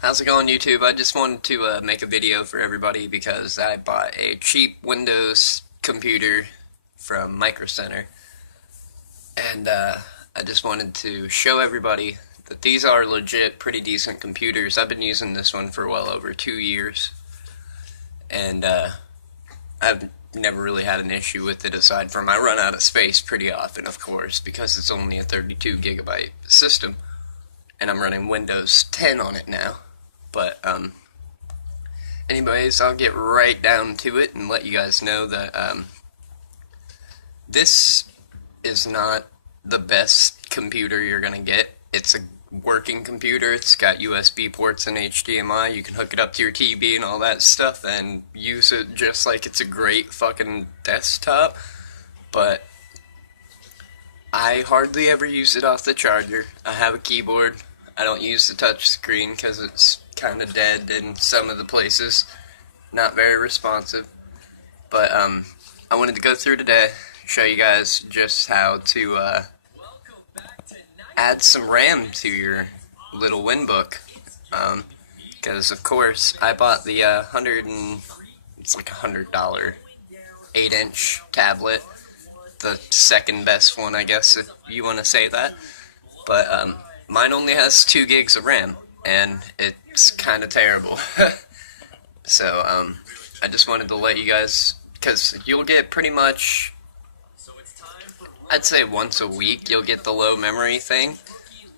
How's it going, YouTube? I just wanted to make a video for everybody because I bought a cheap Windows computer from Micro Center, and I just wanted to show everybody that these are legit pretty decent computers. I've been using this one for well over 2 years, and I've never really had an issue with it aside from I run out of space pretty often, of course, because it's only a 32 gigabyte system, and I'm running Windows 10 on it now. But, anyways, I'll get right down to it and let you guys know that, this is not the best computer you're gonna get. It's a working computer. It's got USB ports and HDMI. You can hook it up to your TV and all that stuff and use it just like it's a great fucking desktop. But I hardly ever use it off the charger. I have a keyboard. I don't use the touch screen because it's kind of dead in some of the places. Not very responsive. But I wanted to go through today, show you guys just how to add some RAM to your little WinBook. Because of course I bought the it's like $100 8-inch tablet, the second best one, I guess, if you want to say that. But mine only has 2 gigs of RAM, and it's kind of terrible. So I just wanted to let you guys, because you'll get pretty much, I'd say once a week, you'll get the low memory thing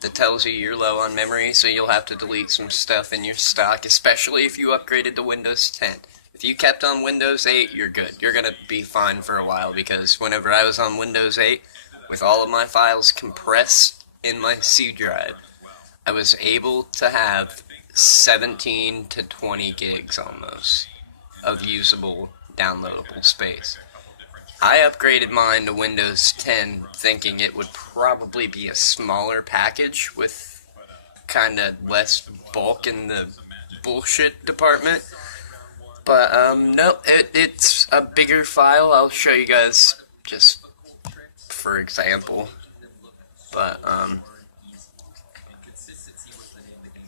that tells you you're low on memory, so you'll have to delete some stuff in your stock, especially if you upgraded to Windows 10. If you kept on Windows 8, you're good. You're going to be fine for a while, because whenever I was on Windows 8, with all of my files compressed in my C drive, I was able to have 17 to 20 gigs almost of usable downloadable space. I upgraded mine to Windows 10 thinking it would probably be a smaller package with kind of less bulk in the bullshit department. But no, it's a bigger file. I'll show you guys just for example. But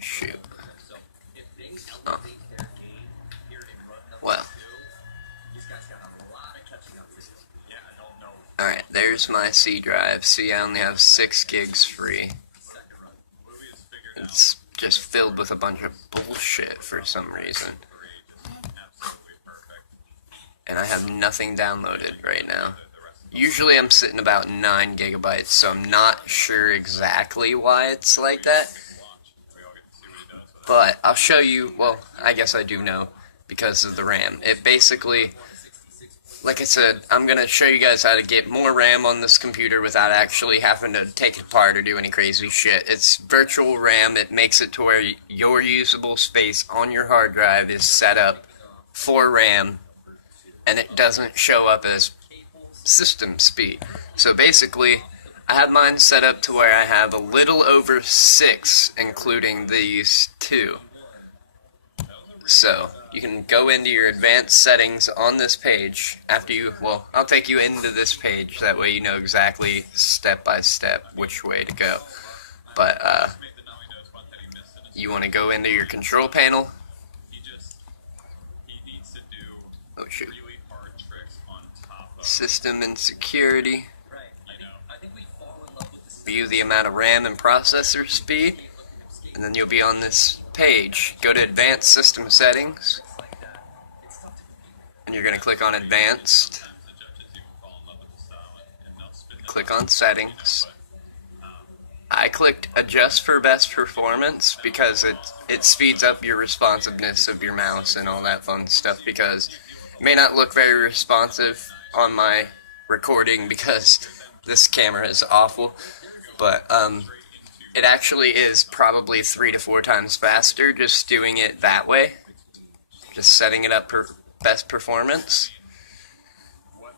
shoot. Oh. Well. Alright, there's my C drive. See, I only have 6 gigs free. It's just filled with a bunch of bullshit for some reason. And I have nothing downloaded right now. Usually I'm sitting about 9 gigabytes, so I'm not sure exactly why it's like that. But I'll show you, well, I guess I do know because of the RAM. It basically, like I said, I'm going to show you guys how to get more RAM on this computer without actually having to take it apart or do any crazy shit. It's virtual RAM. It makes it to where your usable space on your hard drive is set up for RAM, and it doesn't show up as system speed. So basically, I have mine set up to where I have a little over 6, including these 2. So, you can go into your advanced settings on this page after you, well, I'll take you into this page, that way you know exactly step by step which way to go. But, you want to go into your control panel. Oh shoot. System and security. View the amount of RAM and processor speed, and then you'll be on this page. Go to Advanced System Settings, and you're going to click on Advanced. Click on Settings. I clicked Adjust for Best Performance because it speeds up your responsiveness of your mouse and all that fun stuff, because it may not look very responsive on my recording because this camera is awful, but it actually is probably 3 to 4 times faster just doing it that way, just setting it up for best performance.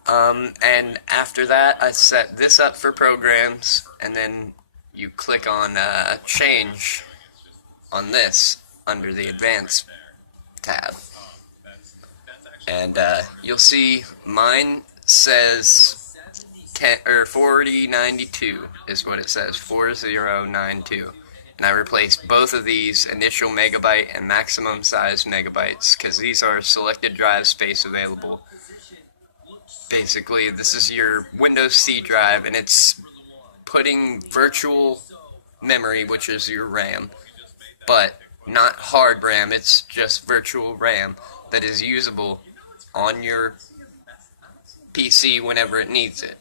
And after that, I set this up for programs, and then you click on change on this under the advanced tab. And you'll see mine says 4092 is what it says, 4092. and I replaced both of these initial megabyte and maximum size megabytes because these are selected drive space available. Basically, this is your Windows C drive, and it's putting virtual memory, which is your RAM, but not hard RAM, it's just virtual RAM that is usable on your PC whenever it needs it.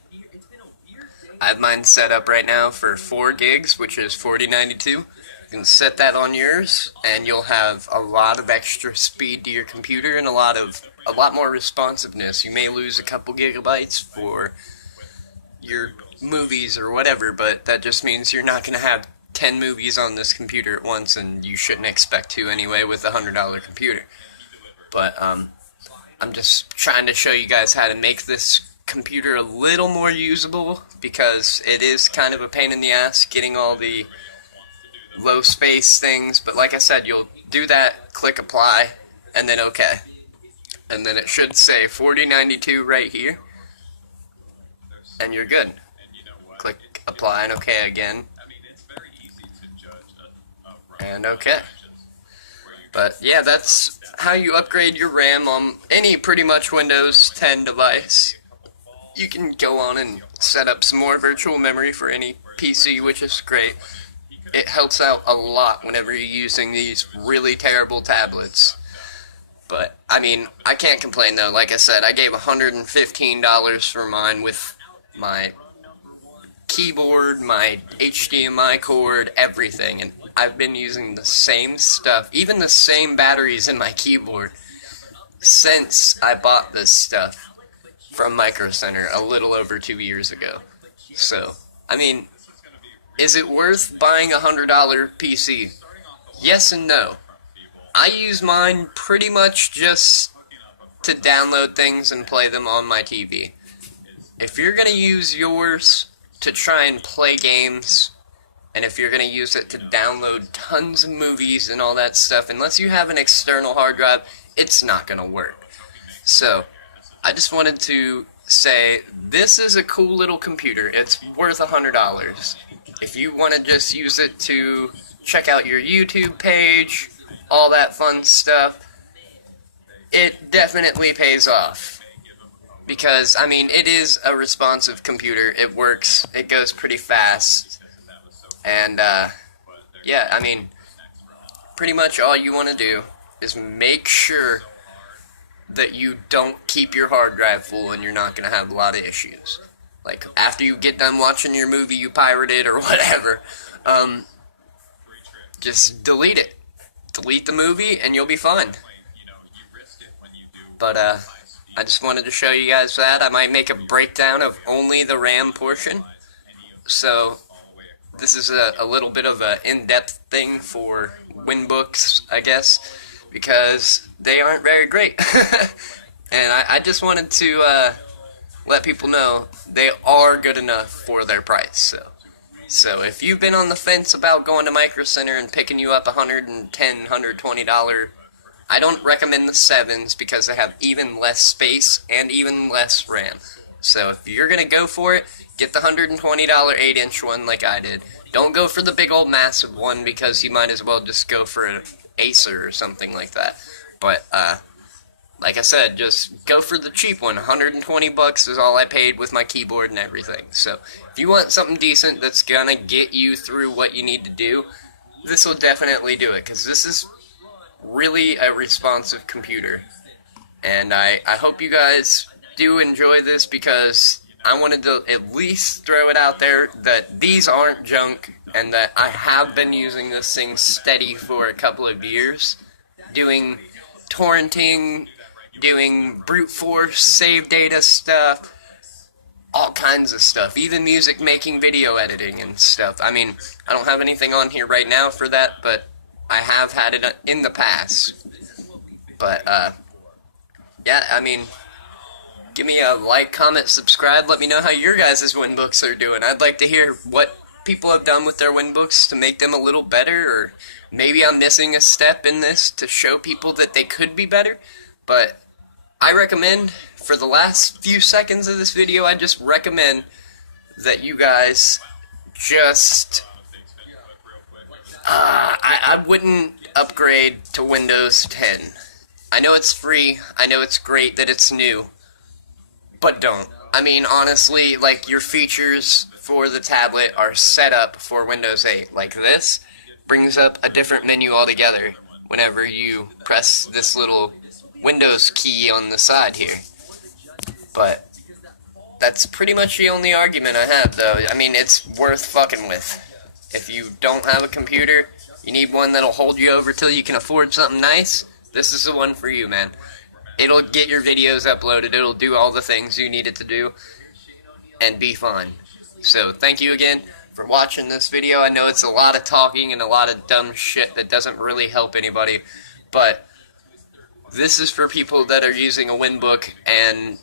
I have mine set up right now for 4 gigs, which is 4092. You can set that on yours, and you'll have a lot of extra speed to your computer and a lot more responsiveness. You may lose a couple gigabytes for your movies or whatever, but that just means you're not going to have 10 movies on this computer at once, and you shouldn't expect to anyway with a $100 computer. But I'm just trying to show you guys how to make this computer a little more usable, because it is kind of a pain in the ass getting all the low space things. But like I said, you'll do that, click apply, and then OK, and then it should say 4092 right here, and you're good. Click apply and OK again, and OK. But yeah, that's how you upgrade your RAM on any pretty much Windows 10 device. You can go on and set up some more virtual memory for any PC, which is great. It helps out a lot whenever you're using these really terrible tablets. But, I mean, I can't complain though. Like I said, I gave $115 for mine with my keyboard, my HDMI cord, everything. And I've been using the same stuff, even the same batteries in my keyboard, since I bought this stuff from Micro Center a little over 2 years ago. So, I mean, is it worth buying a $100 PC? Yes and no. I use mine pretty much just to download things and play them on my TV. If you're going to use yours to try and play games, and if you're going to use it to download tons of movies and all that stuff, unless you have an external hard drive, it's not going to work. So, I just wanted to say, this is a cool little computer. It's worth $100. If you want to just use it to check out your YouTube page, all that fun stuff, it definitely pays off. Because, I mean, it is a responsive computer. It works. It goes pretty fast. And, yeah, I mean, pretty much all you want to do is make sure that you don't keep your hard drive full, and you're not going to have a lot of issues. Like, after you get done watching your movie you pirated or whatever, just delete it. Delete the movie, and you'll be fine. But, I just wanted to show you guys that. I might make a breakdown of only the RAM portion. So, this is a little bit of an in-depth thing for WinBooks, I guess, because they aren't very great. And I just wanted to let people know they are good enough for their price. So if you've been on the fence about going to Micro Center and picking you up $110, $120, I don't recommend the 7s because they have even less space and even less RAM. So if you're going to go for it, get the $120 8-inch one like I did. Don't go for the big old massive one, because you might as well just go for an Acer or something like that. But, like I said, just go for the cheap one. $120 is all I paid with my keyboard and everything. So if you want something decent that's going to get you through what you need to do, this will definitely do it, because this is really a responsive computer. And I hope you guys do enjoy this, because I wanted to at least throw it out there that these aren't junk, and that I have been using this thing steady for a couple of years, doing torrenting, doing brute force, save data stuff, all kinds of stuff, even music making, video editing and stuff. I mean, I don't have anything on here right now for that, but I have had it in the past. But, yeah, I mean, give me a like, comment, subscribe. Let me know how your guys' WinBooks are doing. I'd like to hear what people have done with their WinBooks to make them a little better, or maybe I'm missing a step in this to show people that they could be better. But I recommend, for the last few seconds of this video, I just recommend that you guys just I wouldn't upgrade to Windows 10. I know it's free. I know it's great that it's new. But don't. I mean, honestly, like, your features for the tablet are set up for Windows 8. Like this brings up a different menu altogether whenever you press this little Windows key on the side here. But that's pretty much the only argument I have, though. I mean, it's worth fucking with. If you don't have a computer, you need one that'll hold you over till you can afford something nice, this is the one for you, man. It'll get your videos uploaded, it'll do all the things you need it to do, and be fine. So, thank you again for watching this video. I know it's a lot of talking and a lot of dumb shit that doesn't really help anybody, but this is for people that are using a WinBook and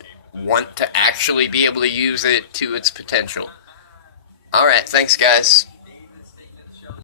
want to actually be able to use it to its potential. Alright, thanks guys.